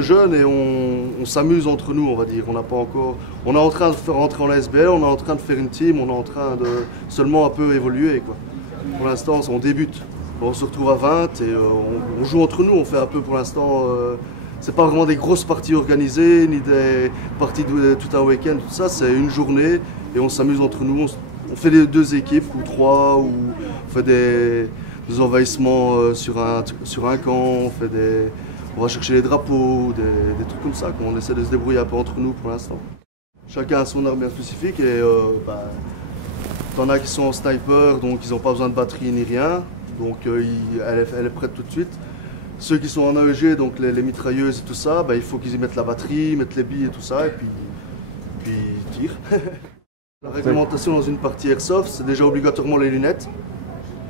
peu jeune et on s'amuse entre nous, on va dire. On n'a pas encore... On est en train de faire rentrer en ASBL, on est en train de faire une team, on est en train de seulement un peu évoluer, quoi. Pour l'instant, on débute. On se retrouve à 20 et on joue entre nous. On fait un peu pour l'instant... c'est pas vraiment des grosses parties organisées, ni des parties de tout un week-end, tout ça. C'est une journée et on s'amuse entre nous. On fait des 2 équipes ou 3, ou on fait des envahissements sur un camp, on va chercher les drapeaux, des trucs comme ça. On essaie de se débrouiller un peu entre nous pour l'instant. Chacun a son arme bien spécifique et t'en as qui sont en sniper, donc ils n'ont pas besoin de batterie ni rien. Donc elle est prête tout de suite. Ceux qui sont en AEG, donc les mitrailleuses et tout ça, il faut qu'ils y mettent la batterie, mettent les billes et tout ça, et puis ils tirent. La réglementation dans une partie airsoft, c'est déjà obligatoirement les lunettes.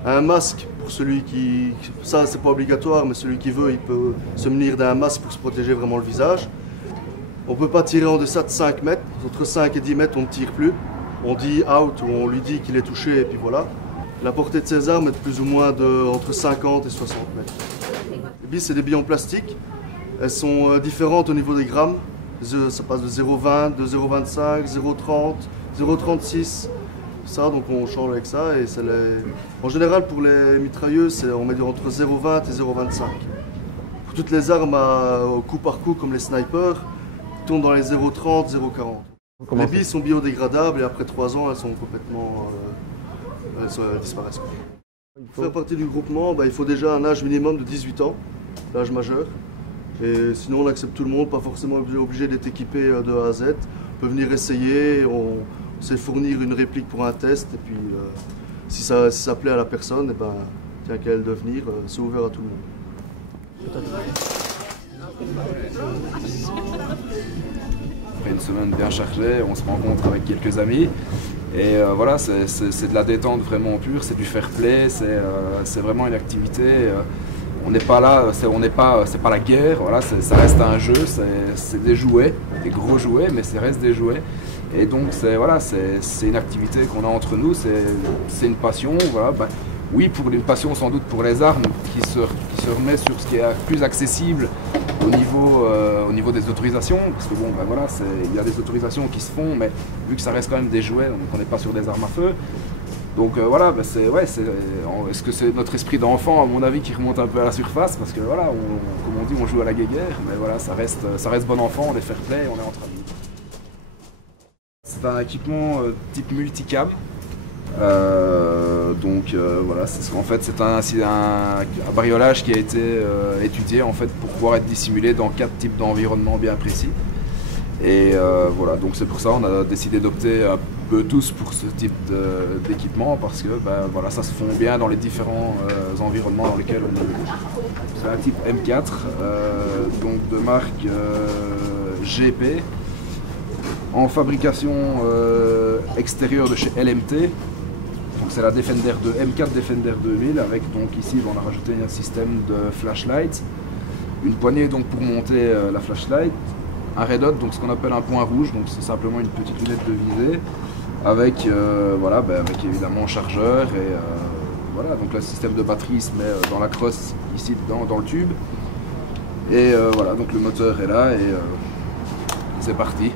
Un masque, pour celui qui... Ça, c'est pas obligatoire, mais celui qui veut, il peut se munir d'un masque pour se protéger vraiment le visage. On ne peut pas tirer en deçà de 5 mètres. Entre 5 et 10 mètres, on ne tire plus. On dit out, ou on lui dit qu'il est touché, et puis voilà. La portée de ces armes est de plus ou moins entre 50 et 60 mètres. Les billes, c'est des billes en plastique. Elles sont différentes au niveau des grammes. Ça passe de 0,20, de 0,25, 0,30, 0,36. Ça, donc on change avec ça. Et en général, pour les mitrailleuses, on met entre 0,20 et 0,25. Pour toutes les armes au coup par coup, comme les snipers, ils tournent dans les 0,30, 0,40. Les billes sont biodégradables et après 3 ans, elles sont complètement... elles disparaissent. Pour faire partie du groupement, il faut déjà un âge minimum de 18 ans, l'âge majeur. Et sinon, on accepte tout le monde, pas forcément obligé d'être équipé de A à Z. On peut venir essayer, on sait fournir une réplique pour un test. Et puis, si ça plaît à la personne, tiens qu'à elle de venir, c'est ouvert à tout le monde. Après une semaine bien chargée, on se rencontre avec quelques amis. Et voilà, c'est de la détente vraiment pure, c'est du fair play, c'est vraiment une activité. On n'est pas là, c'est pas la guerre, voilà, ça reste un jeu, c'est des jouets, des gros jouets, mais ça reste des jouets. Et donc c'est une activité qu'on a entre nous, c'est une passion, voilà. Oui, pour une passion sans doute pour les armes, qui se remet sur ce qui est plus accessible au niveau des autorisations, parce que bon, voilà, il y a des autorisations qui se font, mais vu que ça reste quand même des jouets, donc on n'est pas sur des armes à feu. Donc voilà, est-ce que c'est notre esprit d'enfant, à mon avis, qui remonte un peu à la surface, parce que voilà, comme on dit, on joue à la guéguerre, mais voilà, ça reste bon enfant, on est fair play, on est entre amis. C'est un équipement type multicam. Voilà, en fait c'est un bariolage qui a été étudié en fait pour pouvoir être dissimulé dans 4 types d'environnements bien précis. Et voilà, donc c'est pour ça qu'on a décidé d'opter un peu tous pour ce type d'équipement parce que voilà, ça se fond bien dans les différents environnements dans lesquels on évolue. C'est un type M4, donc de marque GP, en fabrication extérieure de chez LMT. C'est la Defender 2, M4 Defender 2000 avec donc ici on a rajouté un système de flashlight, une poignée donc pour monter la flashlight, un red dot, donc ce qu'on appelle un point rouge, donc c'est simplement une petite lunette de visée avec avec évidemment chargeur et voilà, donc le système de batterie se met dans la crosse ici dans le tube et voilà, donc le moteur est là et c'est parti.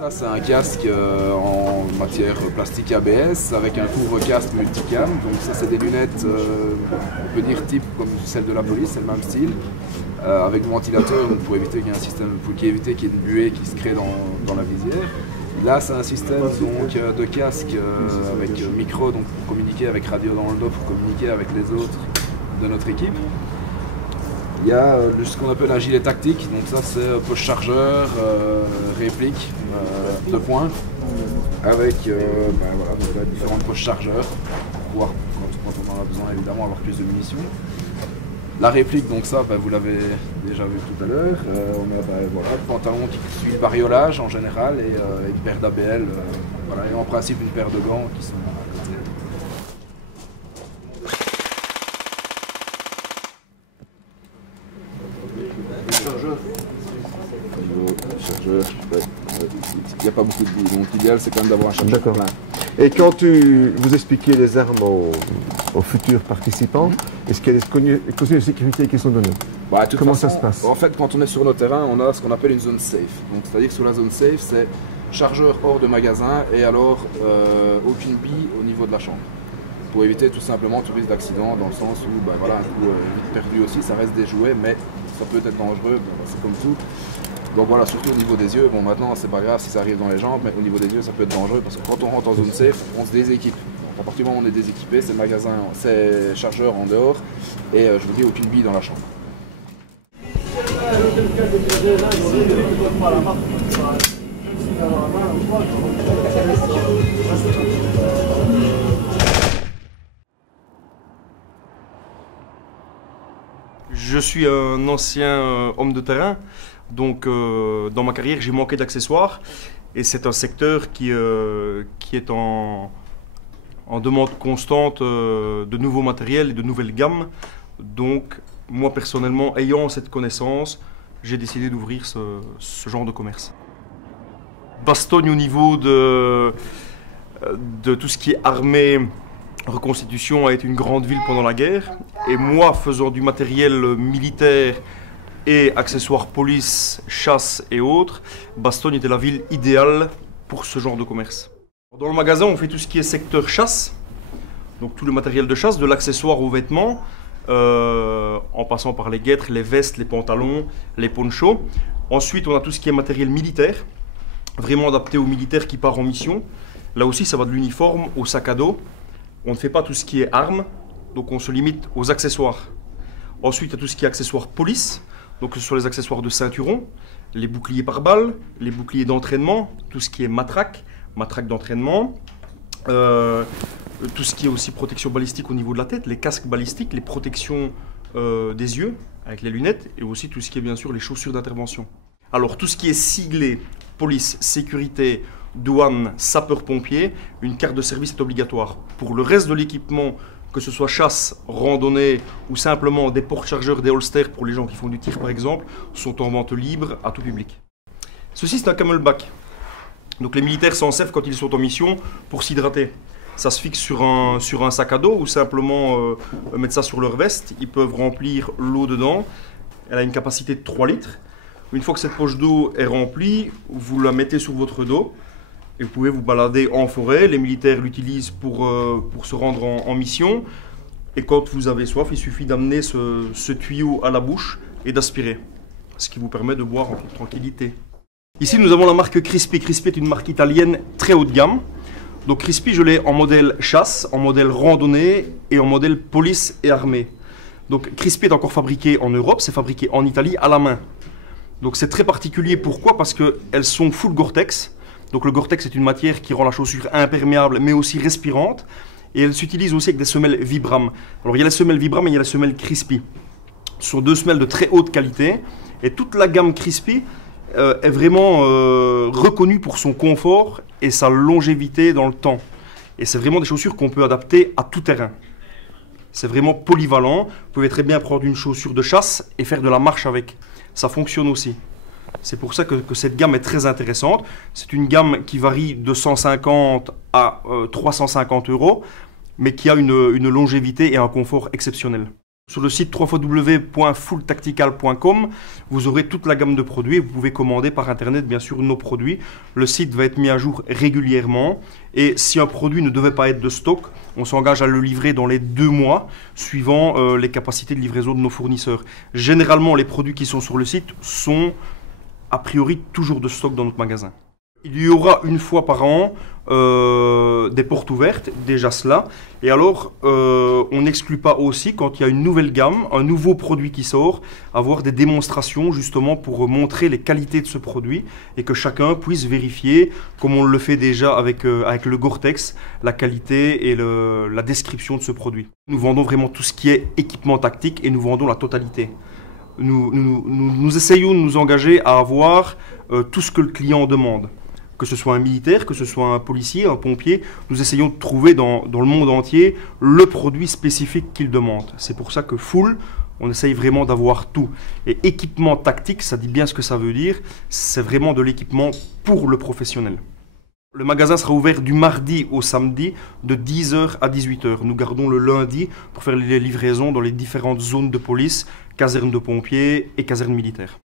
Ça c'est un casque en matière plastique ABS avec un couvre-casque multicam, donc ça c'est des lunettes on peut dire type comme celle de la police, c'est le même style, avec ventilateur donc pour éviter qu'il y ait un système, qu'il y ait une buée qui se crée dans la visière. Là c'est un système donc, de casque avec micro donc pour communiquer avec radio dans le dos, pour communiquer avec les autres de notre équipe. Il y a ce qu'on appelle un gilet tactique, donc ça c'est poche chargeur, réplique, 2 points, avec voilà, donc, différentes poches chargeurs pour pouvoir, quand on en a besoin évidemment, avoir plus de munitions. La réplique, donc ça vous l'avez déjà vu tout à l'heure, on a voilà, le pantalon qui suit le bariolage en général et une paire d'ABL, voilà, et en principe une paire de gants qui sont à côté. Il n'y a pas beaucoup de billes, donc l'idéal c'est quand même d'avoir un chargeur plein. Et quand vous expliquez les armes aux futurs participants, est-ce qu'il y a des consignes de sécurité qui sont données? Bah, de toute Comment façon, ça se passe? En fait, quand on est sur nos terrains, on a ce qu'on appelle une zone safe. Donc, c'est-à-dire que sur la zone safe, c'est chargeur hors de magasin et alors aucune bille au niveau de la chambre. Pour éviter tout simplement tout risque d'accident, dans le sens où bah, voilà, un coup vite perdu aussi, ça reste des jouets, mais ça peut être dangereux, bon, c'est comme tout. Donc voilà, surtout au niveau des yeux, bon maintenant c'est pas grave si ça arrive dans les jambes, mais au niveau des yeux ça peut être dangereux parce que quand on rentre en zone safe, on se déséquipe. Donc à partir du moment où on est déséquipé, c'est magasin, c'est chargeur en dehors et je vous dis aucune bille dans la chambre. Je suis un ancien homme de terrain, donc dans ma carrière j'ai manqué d'accessoires et c'est un secteur qui est en demande constante de nouveaux matériels et de nouvelles gammes. Donc moi personnellement, ayant cette connaissance, j'ai décidé d'ouvrir ce genre de commerce. Bastogne au niveau de tout ce qui est armée, reconstitution a été une grande ville pendant la guerre et moi faisant du matériel militaire et accessoires police, chasse et autres, Bastogne était la ville idéale pour ce genre de commerce. Dans le magasin on fait tout ce qui est secteur chasse, donc tout le matériel de chasse, de l'accessoire aux vêtements, en passant par les guêtres, les vestes, les pantalons, les ponchos. Ensuite on a tout ce qui est matériel militaire, vraiment adapté aux militaires qui partent en mission. Là aussi ça va de l'uniforme au sac à dos. On ne fait pas tout ce qui est armes, donc on se limite aux accessoires. Ensuite, il y a tout ce qui est accessoires police, donc ce sont les accessoires de ceinturon, les boucliers par balle, les boucliers d'entraînement, tout ce qui est matraque d'entraînement, tout ce qui est aussi protection balistique au niveau de la tête, les casques balistiques, les protections des yeux avec les lunettes et aussi tout ce qui est bien sûr les chaussures d'intervention. Alors tout ce qui est siglé, police, sécurité, douane, sapeur-pompier, une carte de service est obligatoire. Pour le reste de l'équipement, que ce soit chasse, randonnée ou simplement des porte-chargeurs, des holsters pour les gens qui font du tir par exemple, sont en vente libre à tout public. Ceci c'est un camelback. Donc les militaires s'en servent quand ils sont en mission pour s'hydrater. Ça se fixe sur un sac à dos ou simplement mettre ça sur leur veste. Ils peuvent remplir l'eau dedans. Elle a une capacité de 3 litres. Une fois que cette poche d'eau est remplie, vous la mettez sur votre dos. Et vous pouvez vous balader en forêt. Les militaires l'utilisent pour se rendre en mission. Et quand vous avez soif, il suffit d'amener ce tuyau à la bouche et d'aspirer. Ce qui vous permet de boire en toute tranquillité. Ici, nous avons la marque Crispi. Crispi est une marque italienne très haut de gamme. Donc Crispi, je l'ai en modèle chasse, en modèle randonnée et en modèle police et armée. Donc Crispi est encore fabriqué en Europe, c'est fabriqué en Italie à la main. Donc c'est très particulier. Pourquoi? Parce qu'elles sont full Gore-Tex. Donc le Gore-Tex est une matière qui rend la chaussure imperméable mais aussi respirante. Et elle s'utilise aussi avec des semelles Vibram. Alors il y a les semelles Vibram et il y a les semelles Crispi. Ce sont deux semelles de très haute qualité. Et toute la gamme Crispi est vraiment reconnue pour son confort et sa longévité dans le temps. Et c'est vraiment des chaussures qu'on peut adapter à tout terrain. C'est vraiment polyvalent. Vous pouvez très bien prendre une chaussure de chasse et faire de la marche avec. Ça fonctionne aussi. C'est pour ça que cette gamme est très intéressante. C'est une gamme qui varie de 150 à 350 €, mais qui a une longévité et un confort exceptionnel. Sur le site www.fulltactical.com, vous aurez toute la gamme de produits et vous pouvez commander par internet bien sûr nos produits. Le site va être mis à jour régulièrement et si un produit ne devait pas être de stock, on s'engage à le livrer dans les 2 mois suivant les capacités de livraison de nos fournisseurs. Généralement, les produits qui sont sur le site sont a priori toujours de stock dans notre magasin. Il y aura une fois par an des portes ouvertes, déjà cela. Et alors, on n'exclut pas aussi, quand il y a une nouvelle gamme, un nouveau produit qui sort, avoir des démonstrations justement pour montrer les qualités de ce produit et que chacun puisse vérifier, comme on le fait déjà avec le Gore-Tex, la qualité et la description de ce produit. Nous vendons vraiment tout ce qui est équipement tactique et nous vendons la totalité. Nous essayons de nous engager à avoir tout ce que le client demande. Que ce soit un militaire, que ce soit un policier, un pompier, nous essayons de trouver dans le monde entier le produit spécifique qu'il demande. C'est pour ça que Full, on essaye vraiment d'avoir tout. Et équipement tactique, ça dit bien ce que ça veut dire, c'est vraiment de l'équipement pour le professionnel. Le magasin sera ouvert du mardi au samedi de 10h à 18h. Nous gardons le lundi pour faire les livraisons dans les différentes zones de police, casernes de pompiers et casernes militaires.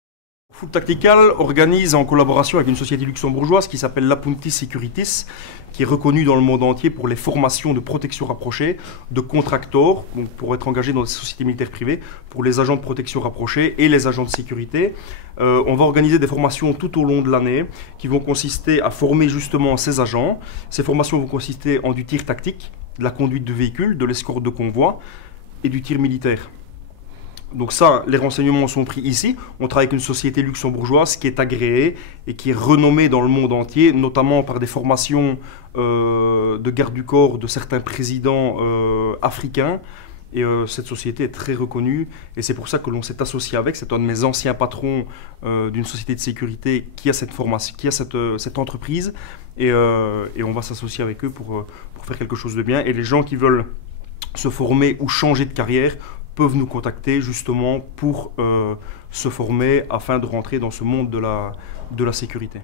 Foot Tactical organise en collaboration avec une société luxembourgeoise qui s'appelle l'Apunti Securitis, qui est reconnue dans le monde entier pour les formations de protection rapprochée, de contractors, donc pour être engagés dans des sociétés militaires privées, pour les agents de protection rapprochée et les agents de sécurité. On va organiser des formations tout au long de l'année qui vont consister à former justement ces agents. Ces formations vont consister en du tir tactique, de la conduite de véhicules, de l'escorte de convoi et du tir militaire. Donc ça, les renseignements sont pris ici. On travaille avec une société luxembourgeoise qui est agréée et qui est renommée dans le monde entier, notamment par des formations de garde du corps de certains présidents africains. Et cette société est très reconnue et c'est pour ça que l'on s'est associé avec. C'est un de mes anciens patrons d'une société de sécurité qui a cette formation, qui a cette entreprise. Et on va s'associer avec eux pour faire quelque chose de bien. Et les gens qui veulent se former ou changer de carrière peuvent nous contacter justement pour se former afin de rentrer dans ce monde de la sécurité.